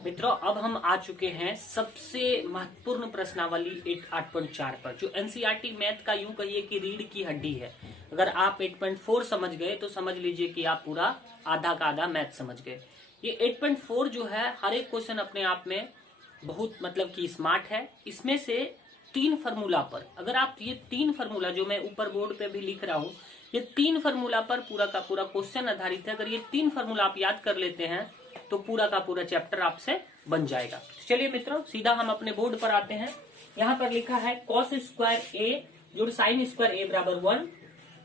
मित्रों, अब हम आ चुके हैं सबसे महत्वपूर्ण प्रश्नावली 8.4 पर, जो एनसीईआरटी मैथ का यूं कहिए कि रीढ़ की हड्डी है। अगर आप 8.4 समझ गए तो समझ लीजिए कि आप पूरा आधा का आधा मैथ समझ गए। ये 8.4 जो है, हर एक क्वेश्चन अपने आप में बहुत मतलब कि स्मार्ट है। इसमें से 3 फार्मूला पर, अगर आप ये 3 फार्मूला जो मैं ऊपर बोर्ड पे भी लिख रहा हूँ, ये 3 फार्मूला पर पूरा का पूरा क्वेश्चन आधारित है। अगर ये 3 फार्मूला आप याद कर लेते हैं तो पूरा का पूरा चैप्टर आपसे बन जाएगा। चलिए मित्रों, सीधा हम अपने बोर्ड पर आते हैं। यहाँ पर लिखा है कॉस स्क्वायर ए जोड़ साइन स्क्वायर ए बराबर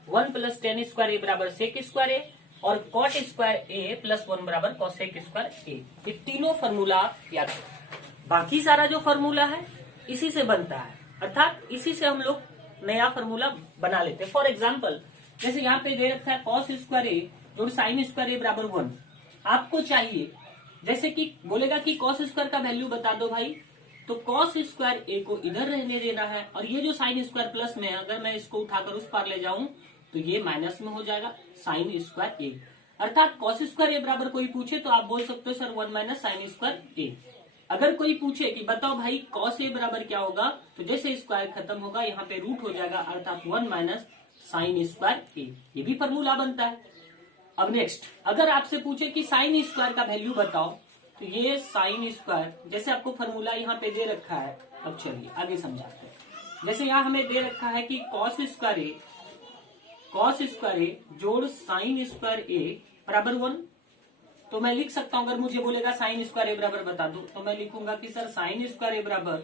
1 प्लस टेन स्क्वायर ए बराबर सेक स्क्वायर ए और कॉट स्क्वायर ए प्लस 1 बराबर कॉसेक स्क्वायर ए। ये तीनों फार्मूला याद करें। बाकी सारा जो फार्मूला है इसी से बनता है, अर्थात इसी से हम लोग नया फार्मूला बना लेते हैं। फॉर एग्जाम्पल, जैसे यहाँ पे दे रखा है कॉस स्क्वायर ए जोड़ साइन स्क्वायर ए बराबर 1। आपको चाहिए जैसे कि बोलेगा कि कॉस स्क्वायर का वैल्यू बता दो भाई, तो कॉस स्क्वायर ए को इधर रहने देना है और ये जो साइन स्क्वायर प्लस में है, अगर मैं इसको उठाकर उस पार ले जाऊं तो ये माइनस में हो जाएगा साइन स्क्वायर ए। अर्थात कॉस स्क्वायर ए बराबर कोई पूछे तो आप बोल सकते हो sir 1 minus sine square A. अगर कोई पूछे कि बताओ भाई कॉस ए बराबर क्या होगा, तो जैसे स्क्वायर खत्म होगा यहाँ पे रूट हो जाएगा, अर्थात 1 माइनस साइन स्क्वायर ए। ये भी फॉर्मूला बनता है। अब नेक्स्ट, अगर आपसे पूछे कि साइन स्क्वायर का वैल्यू बताओ, तो ये साइन स्क्वायर जैसे आपको फॉर्मूला यहाँ पे दे रखा है। अब चलिए आगे समझाते हैं। जैसे यहाँ हमें दे रखा है कि कॉस स्क्वायर ए जोड़ साइन स्क्वायर ए बराबर 1, तो मैं लिख सकता हूं, अगर मुझे बोलेगा साइन स्क्वायर ए बराबर बता दो तो मैं लिखूंगा कि सर साइन स्क्वायर ए बराबर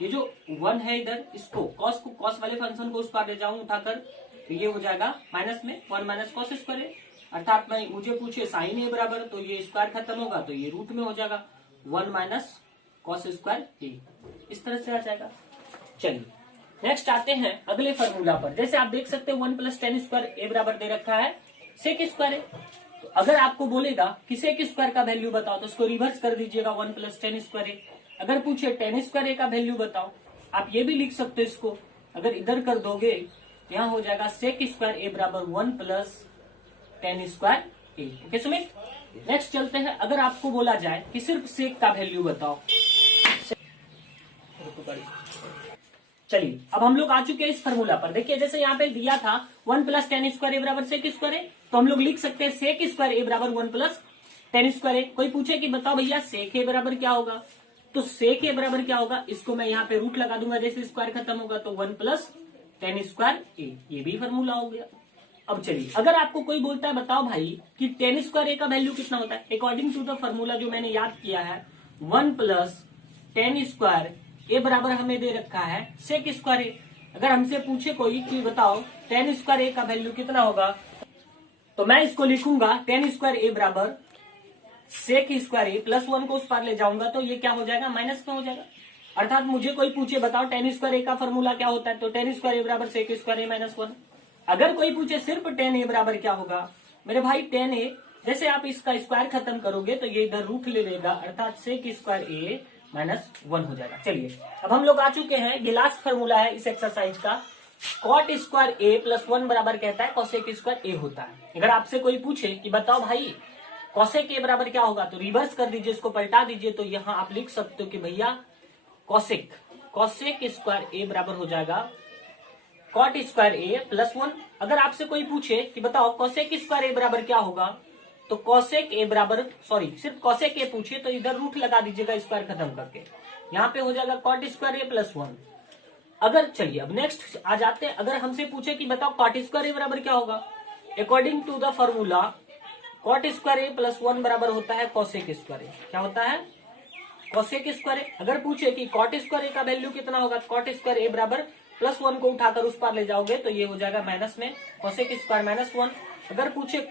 ये जो 1 है इधर, इसको कॉस वाले फंक्शन को उस पार ले जाऊं उठाकर, तो ये हो जाएगा माइनस में 1 माइनस कॉस स्क्वायर ए। अर्थात मैं मुझे पूछे साइन ए बराबर, तो ये स्क्वायर खत्म होगा तो ये रूट में हो जाएगा 1 माइनस कॉस स्क्वायर ए। इस तरह से आ जाएगा। चलिए नेक्स्ट आते हैं अगले फॉर्मूला पर। जैसे आप देख सकते हैं 1 प्लस टेन स्क्वायर ए बराबर दे रखा है सेक स्क्वायर ए। तो अगर आपको बोलेगा कि सेक स्क्वायर का वैल्यू बताओ, तो उसको रिवर्स कर दीजिएगा 1 प्लस टेन स्क्वायर ए। अगर पूछे टेन स्क्वायर ए का वैल्यू बताओ, आप ये भी लिख सकते हो इसको, अगर इधर कर दोगे यहाँ हो जाएगा सेक स्क्वायर ए बराबर 1 प्लस टेन स्क्वायर ए। ओके सुमित, नेक्स्ट चलते हैं। अगर आपको बोला जाए कि सिर्फ सेक का वैल्यू बताओ, चलिए अब हम लोग आ चुके हैं इस फार्मूला पर। देखिए जैसे यहाँ पे दिया था 1 प्लस टेन स्क्वायर ए बराबर सेक स्क्वायर ए, तो हम लोग लिख सकते हैं सेक स्क्वायर ए बराबर 1 प्लस टेन स्क्वायर ए। कोई पूछे कि बताओ भैया सेक ए बराबर क्या होगा, तो सेक ए बराबर क्या होगा, इसको मैं यहाँ पे रूट लगा दूंगा, जैसे स्क्वायर खत्म होगा तो 1 प्लस टेन स्क्वायर ए। ये भी फार्मूला हो गया। अब चलिए, अगर आपको कोई बोलता है बताओ भाई कि टेन स्क्वायर ए का वैल्यू कितना होता है, अकॉर्डिंग टू द फार्मूला जो मैंने याद किया है 1 प्लस टेन स्क्वायर ए बराबर हमें दे रखा है सेक स्क्वायर ए। अगर हमसे पूछे कोई कि बताओ टेन स्क्वायर ए का वैल्यू कितना होगा, तो मैं इसको लिखूंगा टेन स्क्वायर ए बराबर सेक स्क्वायर ए प्लस 1 को उस पार ले जाऊंगा तो ये क्या हो जाएगा, माइनस में हो जाएगा। अर्थात मुझे कोई पूछे बताओ टेन स्क्वायर ए का फॉर्मूला क्या होता है, तो टेन स्क्वायर ए बराबर सेक स्क्वायर ए माइनस 1। अगर कोई पूछे सिर्फ टेन ए बराबर क्या होगा, मेरे भाई टेन ए जैसे आप इसका स्क्वायर खत्म करोगे तो ये इधर रूट ले लेगा, अर्थात सेक स्क्वायर ए माइनस 1 हो जाएगा। चलिए अब हम लोग आ चुके हैं, ये लास्ट फॉर्मूला है इस एक्सरसाइज का। कॉट स्क्वायर ए प्लस 1 बराबर कहता है कॉसेक स्क्वायर ए होता है। अगर आपसे कोई पूछे कि बताओ भाई कॉसेक ए बराबर क्या होगा, तो रिवर्स कर दीजिए, इसको पलटा दीजिए, तो यहाँ आप लिख सकते हो कि भैया कॉसेक स्क्वायर ए बराबर हो जाएगा कॉट स्क्वायर ए प्लस 1। अगर आपसे कोई पूछे कि बताओ कॉसेक स्क्वायर ए बराबर क्या होगा, तो कॉसेक ए बराबर सिर्फ कॉसेक ए पूछे तो इधर रूट लगा दीजिएगा स्क्वायर खत्म करके, यहाँ पे हो जाएगा कॉट स्क्वायर ए प्लस 1। अगर चलिए अब नेक्स्ट आ जाते हैं, अगर हमसे पूछे कि बताओ कॉट स्क्वायर ए बराबर क्या होगा, according to the formula cot square a plus 1 बराबर होता है कॉसेक स्क्वायर ए। क्या होता है, कॉसेक स्क्वायर ए। अगर पूछे कि कॉट स्क्वायर ए का वैल्यू कितना होगा, कॉट स्क्वायर ए बराबर प्लस 1 को उठाकर उस पार ले जाओगे तो ये हो जाएगा माइनस में कॉसेक स्क्वायर माइनस 1। अगर पूछे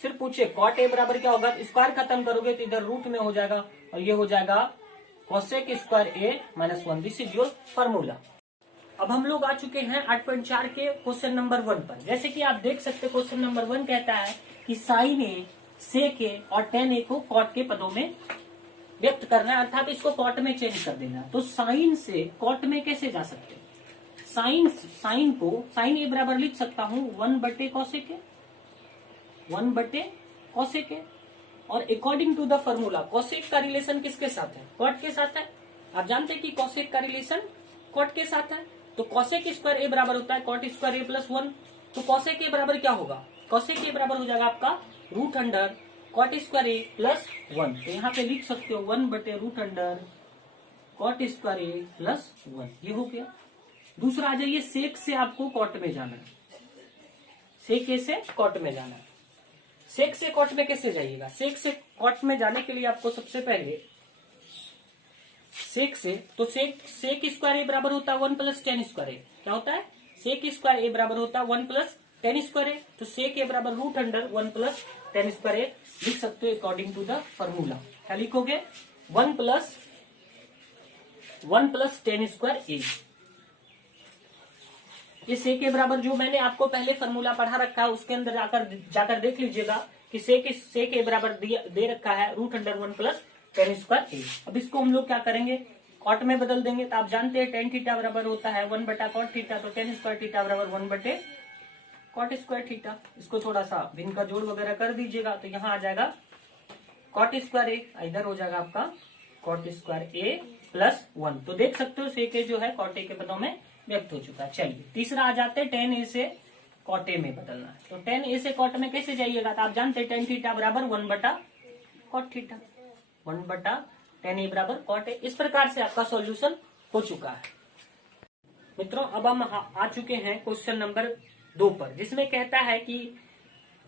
सिर्फ पूछे कॉट ए बराबर क्या होगा, स्क्वायर खत्म करोगे तो इधर रूट में हो जाएगा और ये हो जाएगा cosec square A minus 1। This is your formula. अब हम लोग आ चुके हैं 8.4 के क्वेश्चन नंबर 1 पर। जैसे कि आप देख सकते हैं क्वेश्चन नंबर 1 कहता है कि साइन ए, सेक ए और टेन ए को कॉट के पदों में व्यक्त करना है, अर्थात इसको कॉट में चेंज कर देना। तो साइन से कॉट में कैसे जा सकते हैं, साइन ए बराबर लिख सकता हूं 1 बटे कॉसेक ए, 1 बटे कॉसेक ए। और according to the formula cosec का रिलेशन किसके साथ है? कॉट के साथ है। आप जानते हैं कि कोसेक का रिलेशन कॉट के साथ है। तो कोसेक स्क्वायर ए बराबर होता है कॉट स्क्वायर ए प्लस 1। तो कोसेक ए बराबर क्या होगा? कोसेक ए बराबर हो जाएगा आपका root under cot square a plus 1। तो यहाँ पे लिख सकते हो 1 बटे root under cot square a plus 1। ये हो गया। दूसरा आ जाइए, सेक से आपको कॉट में जाना है। सेक ए से कॉट में जाना है। सेक से कॉट में कैसे जाइएगा? सेक से कॉट में जाने के लिए आपको सबसे पहले सेक से, तो सेक स्क्वायर ए बराबर होता है 1 प्लस टेन स्क्वायर ए। क्या होता है? सेक स्क्वायर ए बराबर होता है 1 प्लस टेन स्क्वायर ए। तो सेक ए बराबर root under 1 plus tan square A लिख सकते हो अकॉर्डिंग टू द फॉर्मूला। क्या लिखोगे? 1 प्लस टेन स्क्वायर ए। ये सेक ए बराबर जो मैंने आपको पहले फॉर्मूला पढ़ा रखा है उसके अंदर जाकर देख लीजिएगा कि सेक ए बराबर दे रखा है root under 1 plus tan square A. अब इसको हम लोग क्या करेंगे? कॉट में बदल देंगे। तो आप जानते हैं टेन थीटा बराबर होता है 1 बटा कॉट थीटा। तो टेन स्क्वायर थीटा बराबर 1 बटे कॉट स्क्वायर थीटा। इसको थोड़ा सा भिन्न का जोड़ वगैरह कर दीजिएगा तो यहाँ आ जाएगा कॉट स्क्वायर ए, इधर हो जाएगा आपका कॉट स्क्वायर ए प्लस 1। तो देख सकते हो सेक ए जो है कॉट ए के पदों में व्यक्त हो चुका है। चलिए तीसरा आ जाते हैं टेन ए से कॉट ए में बदलना है। तो टेन ए से कॉट में कैसे जाइएगा? तो आप जानते हैं टेन थीटा बराबर 1 बटा कॉट थीटा, 1 बटा टेन ए बराबर कॉट ए। इस प्रकार से आपका सॉल्यूशन हो चुका है। मित्रों अब हम आ चुके हैं क्वेश्चन नंबर 2 पर, जिसमें कहता है कि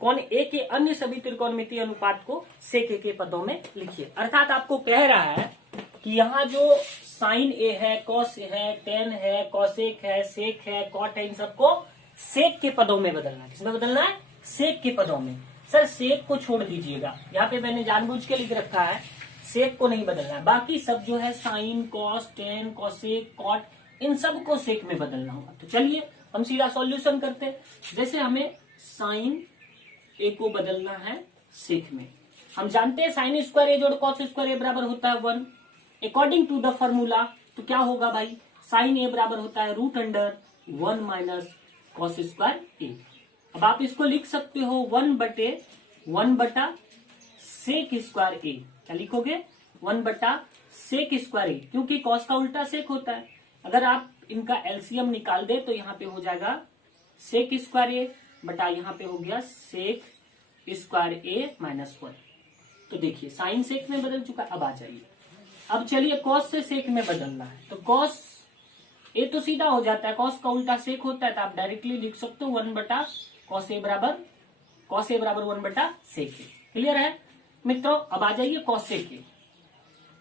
कोण ए के अन्य सभी त्रिकोणमितीय अनुपात को सेक ए के पदों में लिखिए। अर्थात आपको कह रहा है कि यहाँ जो साइन ए है, कॉस ए है, टेन है, कॉसेक है, सेक है, कॉट है, इन सबको सेक के पदों में बदलना है। किसमें बदलना है? सेक के पदों में। सर सेक को छोड़ दीजिएगा, यहाँ पे मैंने जानबूझ के लिख रखा है, सेक को नहीं बदलना है। बाकी सब जो है sine, cos, tan, cosec, cot, इन सब को सेक में बदलना होगा। तो चलिए हम सीधा सॉल्यूशन करते हैं। जैसे हमें साइन ए को बदलना है सेक में। हम जानते हैं साइन स्क्वायर ए जोड़ कॉस स्क्वायर ए बराबर होता है 1। अकॉर्डिंग टू द फॉर्मूला तो क्या होगा भाई? साइन ए बराबर होता है root under 1 minus cos square A. अब आप इसको लिख सकते हो 1 बटा सेक स्क्वायर ए। क्या लिखोगे? 1 बटा सेक स्क्वायर ए, क्योंकि कॉस का उल्टा सेक होता है। अगर आप इनका एलसीएम निकाल दे तो यहाँ पे हो जाएगा सेक स्क्वायर ए बटा यहाँ पे हो गया सेक स्क्वायर ए माइनस 1। तो देखिए साइन सेक में बदल चुका। अब आ जाइए, अब चलिए कॉस से सेक में बदलना है। तो कॉस ए तो सीधा हो जाता है, कॉस का उल्टा सेक होता है। तो आप डायरेक्टली लिख सकते हो 1 बटा कॉस ए बराबर 1 बटा सेक ए। क्लियर है मित्रों? अब आ जाइए कॉसेक ए।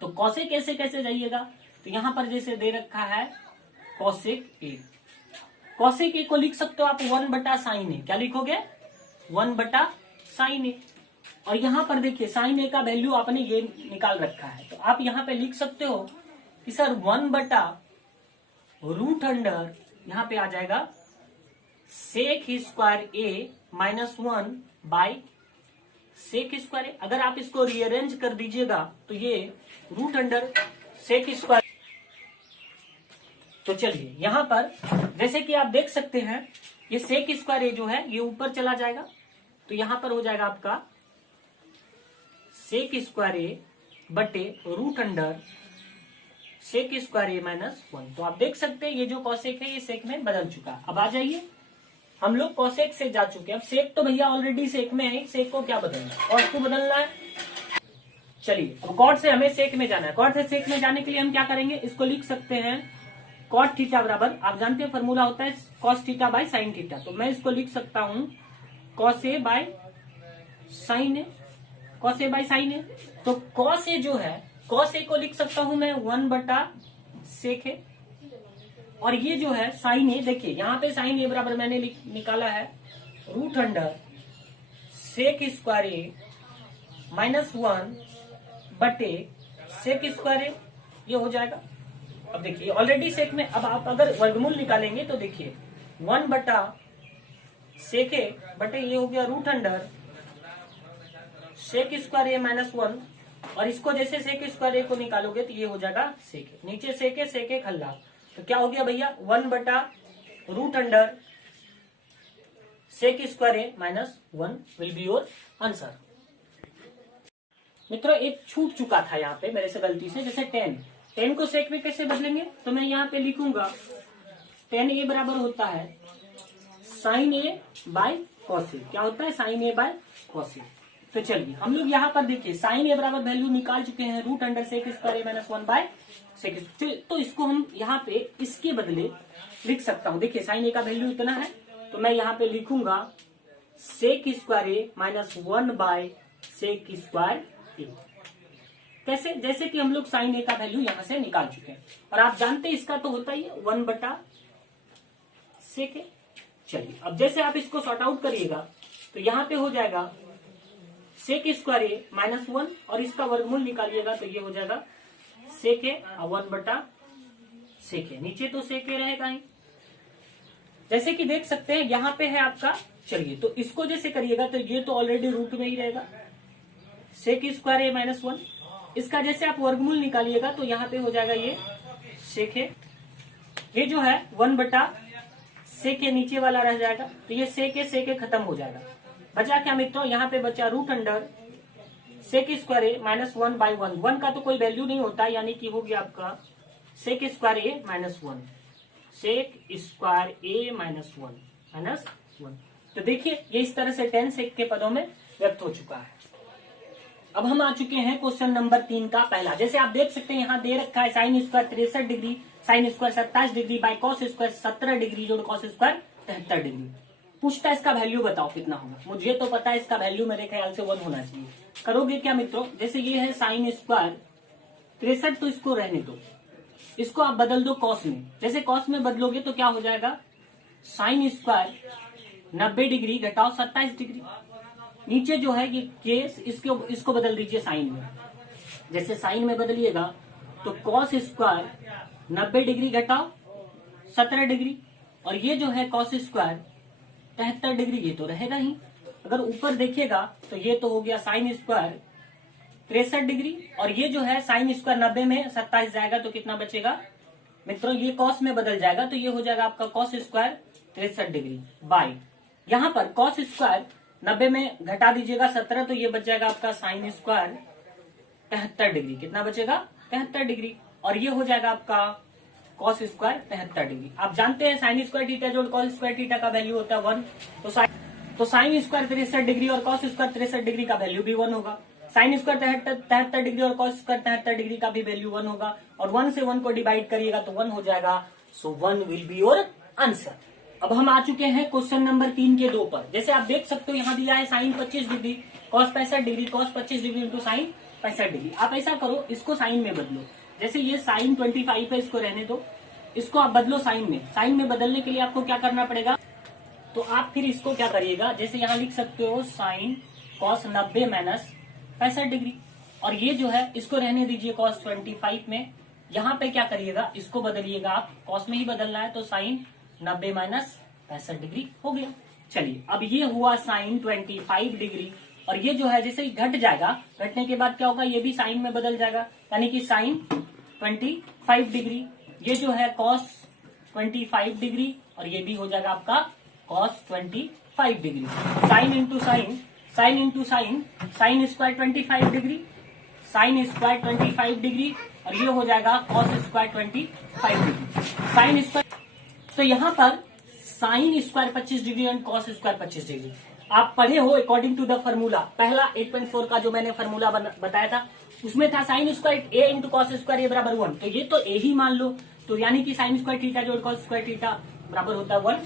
तो कॉसेक ए से कैसे जाइएगा? तो यहां पर जैसे दे रखा है कॉसेक ए, कॉसेक ए को लिख सकते हो आप 1 बटा साइन ए। क्या लिखोगे? 1 बटा साइन ए। और यहां पर देखिए साइन ए का वैल्यू आपने ये निकाल रखा है। तो आप यहां पे लिख सकते हो कि सर 1 बटा रूट अंडर, यहां पे आ जाएगा sec square A minus 1 by sec square A. अगर आप इसको रीअरेंज कर दीजिएगा तो ये रूट अंडर सेक स्क्वायर। तो चलिए यहां पर जैसे कि आप देख सकते हैं ये सेक स्क्वायर ए जो है ये ऊपर चला जाएगा। तो यहां पर हो जाएगा आपका सेक स्क्वायर ए बटे रूट अंडर सेक स्क्वायर ए माइनस 1। तो आप देख सकते हैं ये जो कॉसेक है ये सेक में बदल चुका है। अब आ जाइए, हम लोग कॉसेक से जा चुके हैं। अब सेक तो भैया ऑलरेडी सेक में है, सेक को क्या बदलना है? कॉट को बदलना है। चलिए अब कॉट से हमें सेक में जाना है। कॉट से सेक में जाने के लिए हम क्या करेंगे? इसको लिख सकते हैं कॉट थीटा बराबर, आप जानते हैं फॉर्मूला होता है cos theta by sine theta. तो मैं इसको लिख सकता हूं cos A by sine A, cos A by sine A. तो कॉस ए जो है, कॉस ए को लिख सकता हूं मैं 1 बटा सेक ए। और ये जो है साइन ए, देखिए यहां पे साइन ए बराबर मैंने निकाला है रूट अंडर सेक स्क्वायर ए माइनस 1 बटे सेक स्क्वायर ए, ये हो जाएगा। अब देखिए ऑलरेडी सेक में, अब आप अगर वर्गमूल निकालेंगे तो देखिए 1 बटा सेक ए बटे ये हो गया रूट अंडर सेक स्क्वायर ए माइनस 1। और इसको जैसे सेक स्क्वायर ए को निकालोगे तो ये हो जाएगा सेक ए, नीचे सेक ए खल्ला। तो क्या हो गया भैया? 1 बटा root under sec square A minus 1 will be your answer. मित्रों एक छूट चुका था यहाँ पे मेरे से गलती से, जैसे 10 को सेक में कैसे बदलेंगे, तो मैं यहाँ पे लिखूंगा tan a बराबर होता है sin a by cos a। क्या होता है, sin a by cos a। तो चलिए हम लोग यहाँ पर देखिए sin a बराबर वैल्यू निकाल चुके हैं √√sec² a-1 बाय sec। तो इसको हम यहाँ पे इसके बदले लिख सकता हूँ। देखिए sin a का वैल्यू इतना है, तो मैं यहाँ पे लिखूंगा sec² a-1 bye sec² a। कैसे, जैसे कि हम लोग sin a का वैल्यू यहाँ से निकाल चुके हैं और आप जानते हैं इसका तो होता ही है 1/sec a। चलिए अब जैसे आप इसको सॉर्ट आउट करिएगा तो यहाँ पे हो जाएगा sec² a-1 और इसका वर्गमूल निकालिएगा तो ये हो जाएगा sec a 1/sec a। नीचे तो sec a रहेगा ही, जैसे कि देख सकते हैं यहाँ पे है आपका। चलिए तो इसको जैसे करिएगा तो ये तो ऑलरेडी रूट में ही रहेगा sec² a-1। इसका जैसे आप वर्गमूल निकालिएगा तो यहाँ पे हो जाएगा ये sec a। ये जो है 1/sec a नीचे वाला रह जाएगा, तो ये sec a खत्म हो जाएगा। बचा क्या मित्रों, यहाँ पे बचा √sec² a-1 बाय 1 का तो कोई वैल्यू नहीं होता, यानी कि हो गया आपका sec² a-1 sec² a-1 तो देखिए ये इस तरह से 10 sec के पदों में व्यक्त हो चुका है। अब हम आ चुके हैं क्वेश्चन नंबर 3 का पहला। जैसे आप देख सकते हैं यहाँ दे रखा है sin² 63 degree, sin² 27 degree by cos² 17 degree जोड़ cos² 73 डिग्री। पूछता है इसका वैल्यू बताओ कितना होगा। मुझे तो पता है इसका वैल्यू मेरे ख्याल से 1 होना चाहिए। करोगे क्या मित्रों, जैसे ये है sin² 63, तो इसको रहने दो, इसको आप बदल दो cos में। जैसे cos में बदलोगे तो क्या हो जाएगा, sin² 90 डिग्री घटाओ 27 डिग्री। नीचे जो है ये केस, इसको बदल दीजिए साइन में। जैसे साइन में बदलिएगा तो cos² 90 डिग्री घटाओ 17 डिग्री, और ये जो है cos² 73 डिग्री, ये तो रहेगा ही। अगर ऊपर देखिएगा तो ये तो हो गया sin² 63 डिग्री, और ये जो है sin² 90 में 27 जाएगा तो कितना बचेगा मित्रों, ये cos में बदल जाएगा तो ये हो जाएगा आपका cos² 63 डिग्री बाय, यहाँ पर cos² 90 में घटा दीजिएगा 17 तो ये बच जाएगा आपका sin² 73 डिग्री। कितना बचेगा, 73 डिग्री, और ये हो जाएगा आपका cos² 73 डिग्री। आप जानते हैं sin² थीटा जोड़ cos² थीटा का वैल्यू होता है 1, तो sin² 63 डिग्री और cos² 63 डिग्री का वैल्यू भी 1 होगा। sin² 73 डिग्री और cos² 73 डिग्री का भी वैल्यू 1 होगा, और 1 से 1 को डिवाइड करिएगा तो 1 हो जाएगा। सो 1 विल बी योर आंसर। अब हम आ चुके हैं क्वेश्चन नंबर 3 के 2 पर। जैसे आप देख सकते हो यहाँ दिया है sin 25 degree cos 65 degree cos 25 degree into sin 65 degree. आप ऐसा करो, इसको साइन में बदलो। जैसे ये sin 25 है, इसको रहने दो, इसको आप बदलो साइन में। साइन में बदलने के लिए आपको क्या करना पड़ेगा, तो आप फिर इसको क्या करिएगा, जैसे यहाँ लिख सकते हो sin cos 90 माइनस 65 डिग्री, और ये जो है इसको रहने दीजिए cos 25 में। यहाँ पे क्या करिएगा, इसको बदलिएगा आप, cos में ही बदलना है, तो sin 90 माइनस 65 डिग्री हो गया। चलिए अब ये हुआ sin 25 डिग्री, और ये जो है जैसे ही घट जाएगा, घटने के बाद क्या होगा, ये भी साइन में बदल जाएगा, यानी कि sin 25 डिग्री। ये जो है cos 25 डिग्री, और ये भी हो जाएगा आपका cos 25 degree. Sine into sine, sine into sine, sin² 25 degree, sin² 25 degree, और ये हो जाएगा cos² 25 डिग्री। sin², तो यहाँ पर sin² 25 degree and cos² 25 degree आप पढ़े हो अकॉर्डिंग टू द फॉर्मूला। पहला 8.4 का जो मैंने फॉर्मूला बताया था उसमें था sin² a into cos² a बराबर 1, तो ये तो a ही मान लो, तो यानी कि sin² थीटा जोड़ cos² थीटा बराबर होता है 1।